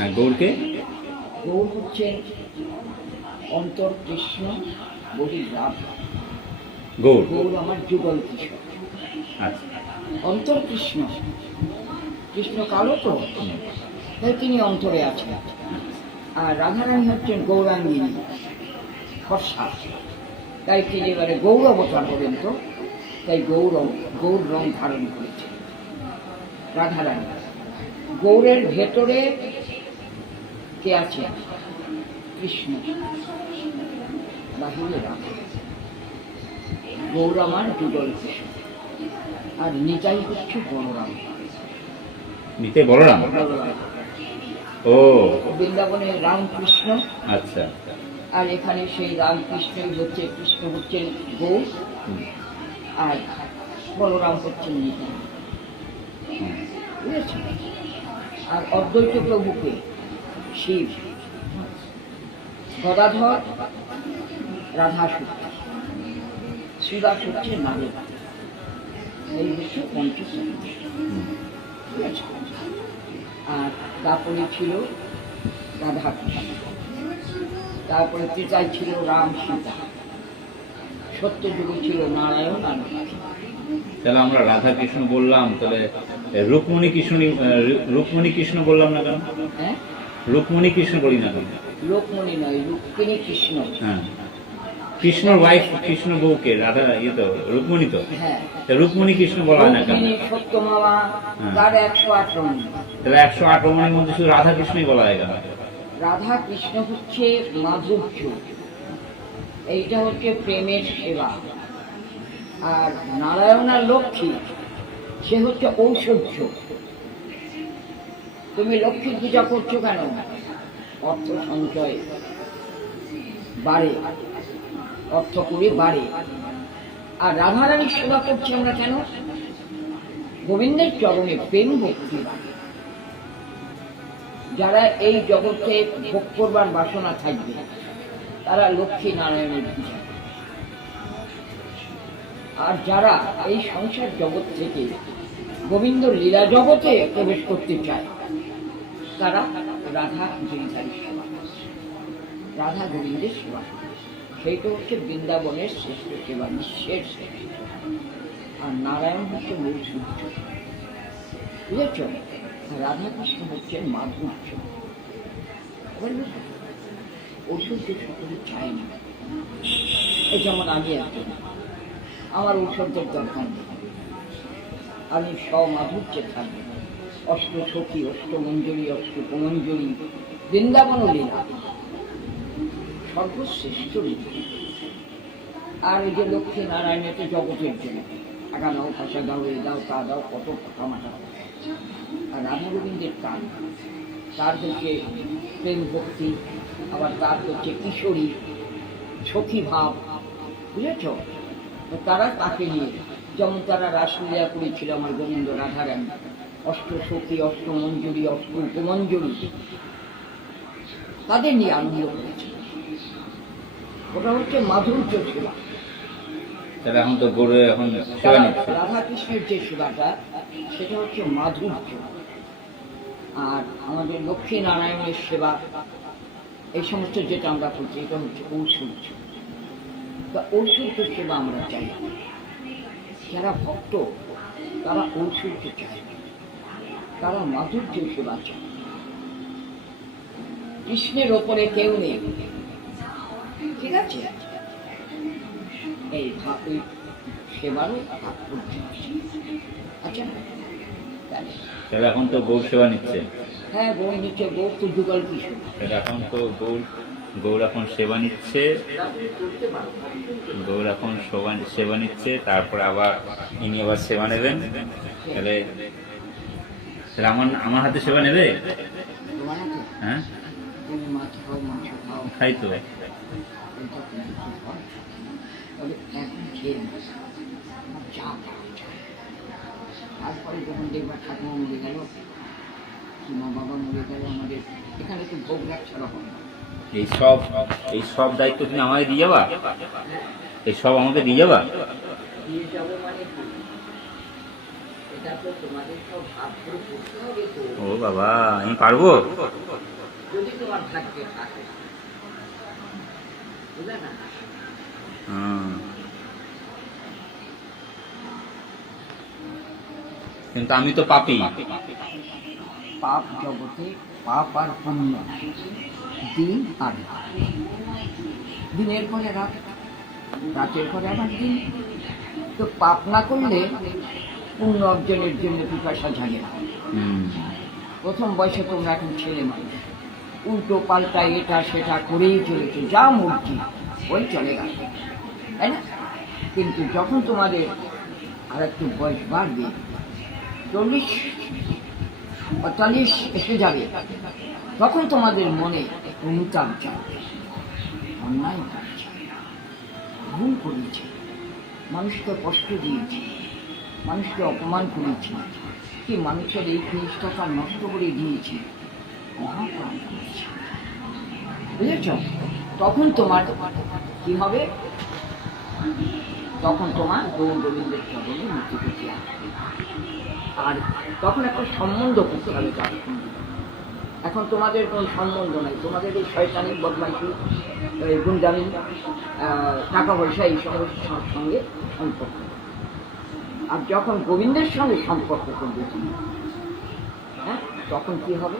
হ্যাঁ, গৌরকে গৌর হচ্ছেন অন্তর কৃষ্ণ, বহির রাধা। গৌর। গৌর আমার যুগল কিশোর। আচ্ছা। অন্তর কৃষ্ণ, কৃষ্ণ কালো তো, তাই তিনি অন্তরে আছেন। আর রাধারানী হচ্ছেন গৌরাঙ্গিনী, ফর্সা, তাই তিনি এবারে গৌর অবতার পর্যন্ত, তাই গৌর রং ধারণ করেছেন রাধারানী। গৌরের ভেতরে কে আছে? কৃষ্ণ, বাহিরে রাধা। গৌর আমার যুগল কৃষ্ণ, আর নিতাই হচ্ছে বলরাম। নিতে বলরাম। ও, বৃন্দাবনের রামকৃষ্ণ। আচ্ছা। আর এখানে সেই রামকৃষ্ণই হচ্ছে, কৃষ্ণ হচ্ছেন গৌর, আর বলরাম হচ্ছেন নিতাই। বুঝেছেন? আর অদ্বৈত প্রভুকে শিব, গদাধর রাধা সূত্র, শিবা হচ্ছে নারদ। এই হচ্ছে পঞ্চতত্ত্ব। ঠিক আছে? আর তারপরে ছিল রাধা কৃষ্ণ, তারপরে পিতাই ছিল রাম সীতা, সত্য যুগে ছিল নারায়ণ আর কৃষ্ণ। তাহলে আমরা রাধা কৃষ্ণ বললাম, তাহলে রুক্মণী কৃষ্ণ বললাম না কেন? হ্যাঁ, রুক্মণী কৃষ্ণ বলি না কেন? রুক্মণী নয়, রুক্মিণী কৃষ্ণ। হ্যাঁ, কৃষ্ণর ওয়াইফ, কৃষ্ণ বউকে রাধা, ইয়ে তো রুক্মণী তো। হ্যাঁ, রুক্মণী কৃষ্ণ বলা হয় না কেন? রুক্মিণী সত্যমামা, তার 108 রমণী। তাহলে 108 রমণীর মধ্যে শুধু রাধা কৃষ্ণই বলা হয় কেন? রাধা কৃষ্ণ হচ্ছে মাধুর্য, এইটা হচ্ছে প্রেমের সেবা। আর নারায়ণ আর লক্ষ্মী, সে হচ্ছে ঔষধ। তুমি লক্ষ্মীর পূজা করছো কেন? অর্থ সঞ্চয় বাড়ে, অর্থ করে বাড়ে। আর রাধারানীর সেবা করছি আমরা কেন? গোবিন্দের চরণে প্রেম ভক্তি বাড়ে। যারা এই জগতে ভোগ করবার বাসনা থাকবে, তারা লক্ষ্মী নারায়ণের পূজা করে। আর যারা এই সংসার জগৎ থেকে গোবিন্দ লীলা জগতে প্রবেশ করতে চায়, তারা রাধা গিরিধারীর সেবা করে, রাধা গোবিন্দের সেবা করে। সেইটা হচ্ছে বৃন্দাবনের শ্রেষ্ঠ সেবা, বিশ্বের শ্রেষ্ঠ। আর নারায়ণ হচ্ছে মূল সূর্য। বুঝেছ? রাধা কৃষ্ণ হচ্ছেন মাধুর্য। ঔষধ সকলে চায় না। এই যেমন আমি একজন, আমার ঔষধের দরকার নেই, আমি স্বমাধুর্যে থাকবো। অষ্ট সখী, অষ্টমঞ্জরী, অষ্টপমঞ্জরী, বৃন্দাবন লীলা সর্বশ্রেষ্ঠ লীলা। আর এই যে লক্ষ্মী নারায়ণের তো জগতের জন্য, টাকা দাও, পয়সা দাও, এ দাও, তা দাও, কত টাকা মাটা। আর রাধা গোবিন্দের টান, তার হচ্ছে প্রেম ভক্তি, আবার তার হচ্ছে কিশোরী সখী ভাব। বুঝেছ? তারা তাকে নিয়ে, যেমন তারা রাসলীলা করেছিল আমার গোবিন্দ রাধারানী, অষ্ট সখী, অষ্টমঞ্জরী, অষ্ট উপমঞ্জরী, তাদের নিয়ে আনন্দ করেছে। ওটা হচ্ছে মাধুর্য সেবা। তাহলে এখন তো গৌর এখন সেবা নিচ্ছে। রাধা কৃষ্ণের যে সেবাটা, সেটা হচ্ছে মাধুর্য। আর আমাদের লক্ষ্মী নারায়ণের সেবা, এই সমস্ত যেটা আমরা করছি, এটা হচ্ছে ঔষধ। তা ঔষধ সেবা আমরা চাই। যারা ভক্ত, তারা ঔষধ চায়, তারা মাধুর্য সেবা চায়। কৃষ্ণের ওপরে কেউ নেই, ঠিক আছে? এই সেবারও তাৎপর্য আছে। আচ্ছা, তাহলে এখন তো গৌর সেবা নিচ্ছে। হ্যাঁ, গৌর নিচ্ছে। গৌর তো যুগল কিশোর। এখন তো গৌর এখন সেবা নিচ্ছে, গৌর এখন সেবা নিচ্ছে, তারপরে আবার ইনি আবার সেবা নেবেন। তাহলে আমার হাতে সেবা নেবে? হ্যাঁ, খাই তো। তারপরে যখন দেখবা ঠাকুমা মরে গেল, মা বাবা মরে গেল, আমাদের এখানে তো ভোগ রাখ ছাড়া হবে না। এই সব দায়িত্ব তুমি আমাকে দিয়ে যাবা? এই সব আমাকে দিয়ে যাবা? দিয়ে যাবো মানে এটা তো তোমাদের সব ভাগ করে করতে হবে। ও বাবা, আমি পারবো? তোমার ভাগ্যে থাকে, বুঝলে না? কিন্তু আমি তো পাপী। পাপ জগতে পাপ আর পুণ্য, দিন আর রাত, দিনের পরে রাত, রাতের পরে আবার দিন। তো পাপ না করলে পুণ্য অর্জনের জন্য পিপাসা জাগে না। প্রথম বয়সে তোমরা এখন ছেলে মানুষ, উল্টো পাল্টা এটা সেটা করেই চলেছে, যা মূর্তি ওই চলে গেল, তাই না? কিন্তু যখন তোমাদের আর একটু বয়স বাড়বে, 40-45 এসে যাবে, তখন তোমাদের মনে অনুতাপ যাবে, অন্যায় করছে, ভুল করেছে, মানুষকে কষ্ট দিয়েছে, মানুষকে অপমান করেছে, কি মানুষের এই জিনিসটাকে নষ্ট করে দিয়েছে, মহাপাপ করেছে, বুঝেছ? তখন তোমার কি হবে? তখন তোমার গৌর গোবিন্দের চরণে মুক্তি পেতে আসবে। আর তখন একটা সম্বন্ধ করতে হবে তার সঙ্গে। এখন তোমাদের কোনো সম্বন্ধ নাই, তোমাদের এই শয়তানি বদমাইশি, গুন্ডামি, টাকা পয়সা এই সমস্যার সঙ্গে সম্পর্ক। আর যখন গোবিন্দের সঙ্গে সম্পর্ক করবে তুমি, হ্যাঁ, তখন কি হবে?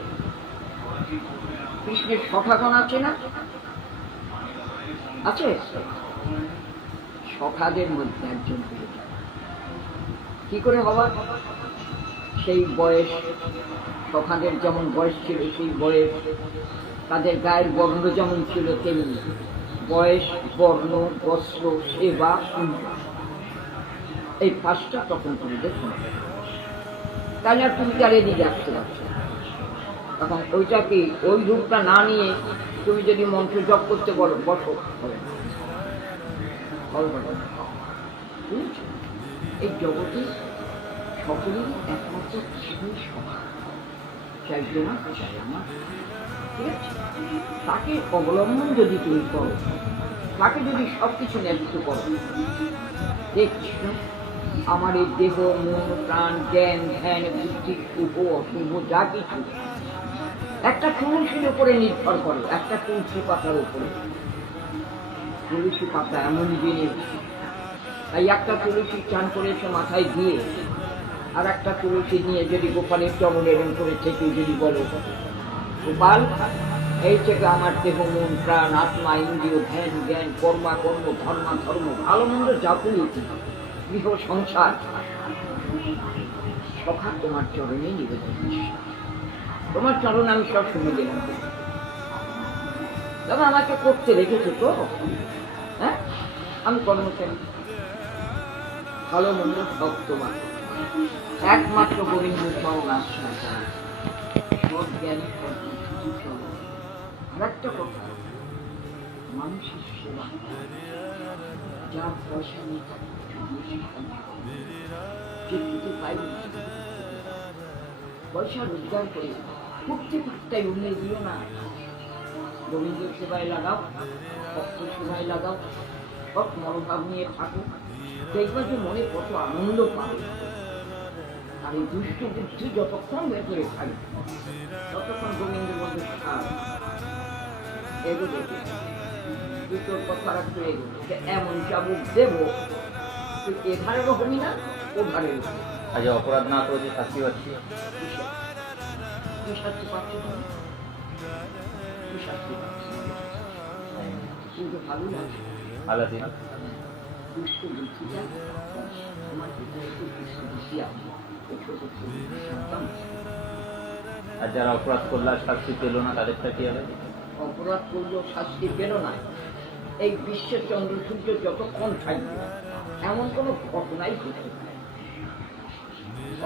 কৃষ্ণের সখাগণ আছে না? আছে? সখাদের মধ্যে একজন হয়ে যাবে। কি করে হবার? সেই বয়স, সখাদের যেমন বয়স ছিল সেই বয়স, তাদের গায়ের বর্ণ যেমন ছিল তেমনি বয়স, বর্ণ, বস্ত্র, সেবা, এই পাঁচটা তখন তুমি দেখো। তাহলে আর তুমি তার এদিকে আসতে পারছো। তখন ওইটাকে, ওই রূপটা না নিয়ে তুমি যদি মন্ত্র জপ করতে বলো, বসো, হবে না। এই জগতে সকলেরই একমাত্র কৃষ্ণের সভা, চাই তোমার চাই আমার, ঠিক আছে? তাকে অবলম্বন যদি তুমি করো, তাকে যদি সবকিছু ন্যস্ত করো, হে কৃষ্ণ, আমার এই দেহ, মন, প্রাণ, জ্ঞান, ধ্যান, বুদ্ধি, শুভ অশুভ যা কিছু একটা তুলসীর উপরে নির্ভর করে, একটা তুলসী পাতার উপরে। তুলসী পাতা এমন জিনিস, তাই একটা তুলসী চান করেছে মাথায় দিয়ে, আর একটা তুলসী নিয়ে যদি গোপালের চরণ এরম করে থেকে যদি বলো, গোপাল, এই থেকে আমার দেহ, মন, প্রাণ, আত্মা, ইন্দ্রিয়, ধ্যান, জ্ঞান, কর্মা কর্ম, ধর্মা ধর্ম, ভালো মন্দ যা করেছি, গৃহ সংসার, সখা তোমার চরণে নিবেদন, তোমার চরণ আমি সব শুনে দিলাম। তবে আমাকে করতে রেখেছো তো, হ্যাঁ, আমি কর্মচারী, ভালো মন্দ সব তোমার, একমাত্র গোবিন্দ চরণ আশ্রয়, সব জ্ঞানী, সব কিছু। আর একটা কথা, মানুষের সেবা, যার পয়সা নেই তাকে পয়সা রোজগার করে ফুটতে ফুটটাই উড়িয়ে দিও না। গোবিন্দের সেবায় লাগাও, ভক্ত সেবায় লাগাও, সব মনোভাব নিয়ে থাকো, দেখবা যে মনে কত আনন্দ পাবে। আর এই দুষ্ট বুদ্ধি যতক্ষণ বের করে খাবে, ততক্ষণ গোবিন্দের মধ্যে এগোবে। দুটোর কথা রাখতে এগোবে, এমন চাবুক দেবো তুই এধারেরও হবি না, ওধারেরও। আজ অপরাধ না করে যে শাস্তি পাচ্ছি, কি শাস্তি পাচ্ছি? কি শাস্তি পাচ্ছি? কিন্তু ভালো লাগছে, ভালো আছে। দুষ্ট বুদ্ধিটা আমার ভিতরে একটু দুষ্ট বুদ্ধি আছে, ছোট সন্তান। আর যারা অপরাধ করলে আর শাস্তি পেল না, তাদেরটা কি হবে? অপরাধ করলেও শাস্তি পেল না, এই বিশ্বের চন্দ্র সূর্য যতক্ষণ থাকবে এমন কোনো ঘটনাই ঘটে না।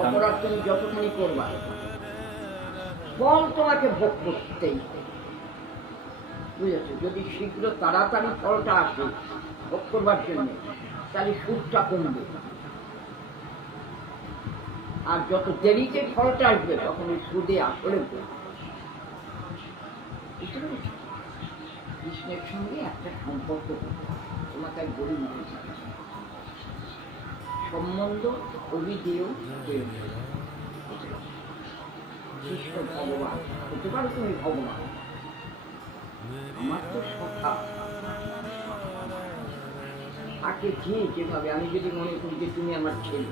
অপরাধ তুমি যতক্ষণই করবা, ফল তোমাকে ভোগ করতেই, বুঝেছো? যদি শীঘ্র তাড়াতাড়ি ফলটা আসে ভোগ করবার জন্য, তাহলে সুখটা কমবে। আর যত দেরিতে ফলটা আসবে, তখন ওই সুদে আসলে কৃষ্ণের সঙ্গে একটা সম্পর্ক তোমাকে গড়ে উঠেছে। সম্বন্ধ অভিধেয় কৃষ্ণ ভগবান হতে পারো তুমি, ভগবান আমার তো সখা তাকে যে যেভাবে আমি যদি মনে করি যে তুমি আমার ছেলে,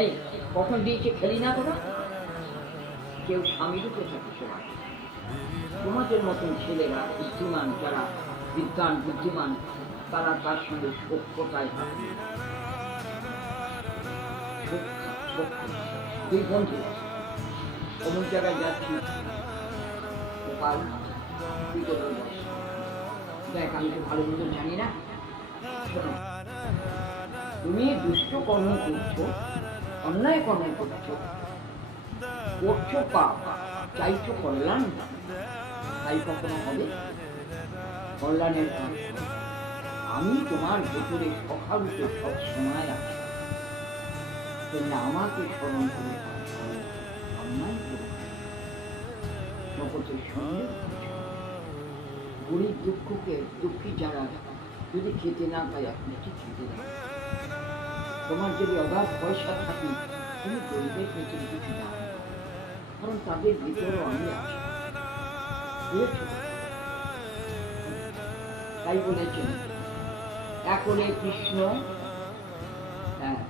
এই কখন দিয়েছে খেলি না তোরা, কেউ স্বামী রূপে থাকে সবাই। তোমাদের মতন ছেলেরা বুদ্ধিমান, যারা বিদ্বান বুদ্ধিমান, তারা তার সঙ্গে সভ্যতায় থাকে। দুই বন্ধু অমুক জায়গায় যাচ্ছি, গোপাল তুই তো বলবো, দেখ আমি তো ভালো মতো জানি না, শোনো, তুমি দুষ্ট কর্ম করছো, অন্যায় কর্ম করছো, করছো পাপ, চাইছো কল্যাণ, তাই কখনো হবে কল্যাণের কাজ। আমি তোমার ভেতরে সকালকে সব সময় আছি, তোমরা আমাকে স্মরণ করে অন্যায় করো, জগতের সঙ্গে গরিব দুঃখী যারা যদি খেতে না পায়, আপনি ঠিক খেতে দেন। তোমার যদি অগাধ পয়সা থাকে, তুমি গরিবের ভেতরে কিছু দাও, কারণ তাদের ভিতরেও আমি আছি। তাই বলেছেন এক হলে কৃষ্ণ,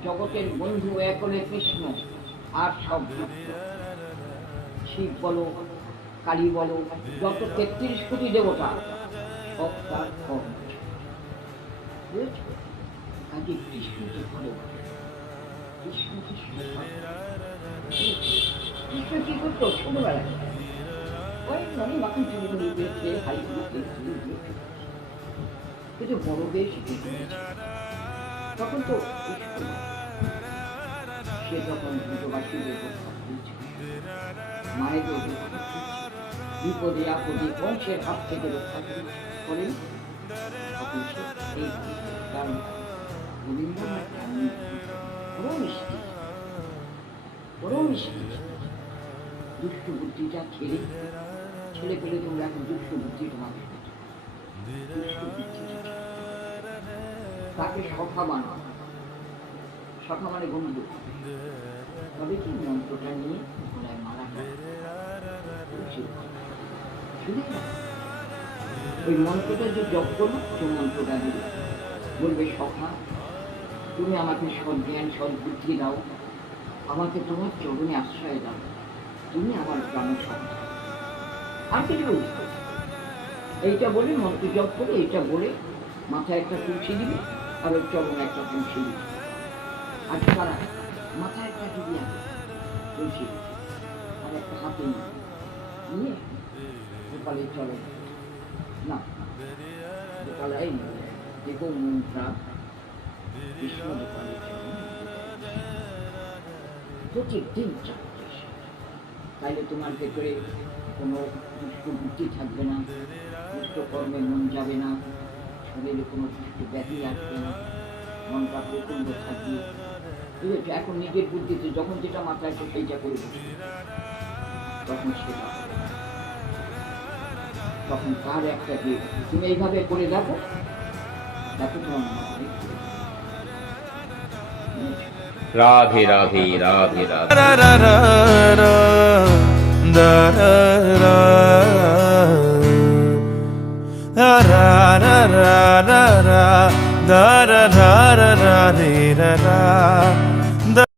জগতের বন্ধু এক হলে কৃষ্ণ, আর সব ভক্ত। শিব বলো, কালী বলো, যত ৩৩ কোটি দেবতা, সব তার কর্ম। বুঝেছ? কাজে কৃষ্ণকে ভালোবাসে, কৃষ্ণ কৃষ্ণ কৃষ্ণ কি করতো ছোটবেলায়, ওই মানে মাখন চুরি করে দিয়েছে, হাই করে কিন্তু বড় হয়ে শিখে ফেলেছে। তখন তো সে যখন ব্রজবাসীদের রক্ষা করেছে, মায়েদের বিপদে আপদে বংশের হাত থেকে রক্ষা করেন, তখন সে এই কারণ রবীন্দ্রনাথ বড় মিষ্টি, বড় মিষ্টি। দুষ্ট বুদ্ধিটা ছেলে পেলে তোমরা এখন দুষ্ট বুদ্ধি তোমাকে, তাকে সখা বানাও, সখা মানে বন্ধু। তবে কি মন্ত্রটা নিয়ে ওনায় মারা ওই মন্ত্রটা যে জপ করো, যে মন্ত্রটা দিবে, বলবে সখা তুমি আমাকে সজ্ঞান সদ্বুদ্ধি দাও, আমাকে তোমার চরণে আশ্রয় দাও, তুমি আমার প্রাণের সখা। আর কিছু এইটা বলে মন্ত্র জপ করে, এইটা বলে মাথায় একটা তুলসী দিবে, আর ওর চরণে একটা তুলসী দিবে, আর তারা মাথায় একটা দিবি আছে তুলসী, আর একটা হাতে নিয়ে গোপালের চরণ, না গোপালাই দেখো মন্ত্রা কৃষ্ণ গোপালের চরণ প্রতিদিন চাচ্ছে, তাইলে তোমার ভেতরে কোনো দুষ্ট বুদ্ধি থাকবে না, দুষ্ট কর্মে মন যাবে না, শরীরে কোনো দুষ্ট ব্যাধি আসবে না, মনটা প্রচণ্ড থাকবে। ঠিক আছে? এখন নিজের বুদ্ধিতে যখন যেটা মাথায় আসে সেইটা করে বসবে, তখন সেটা তখন তার একটা যে তুমি এইভাবে করে দেখো, দেখো তোমার Radhe Radhe Radhe Radhe. da da da da da da da da da da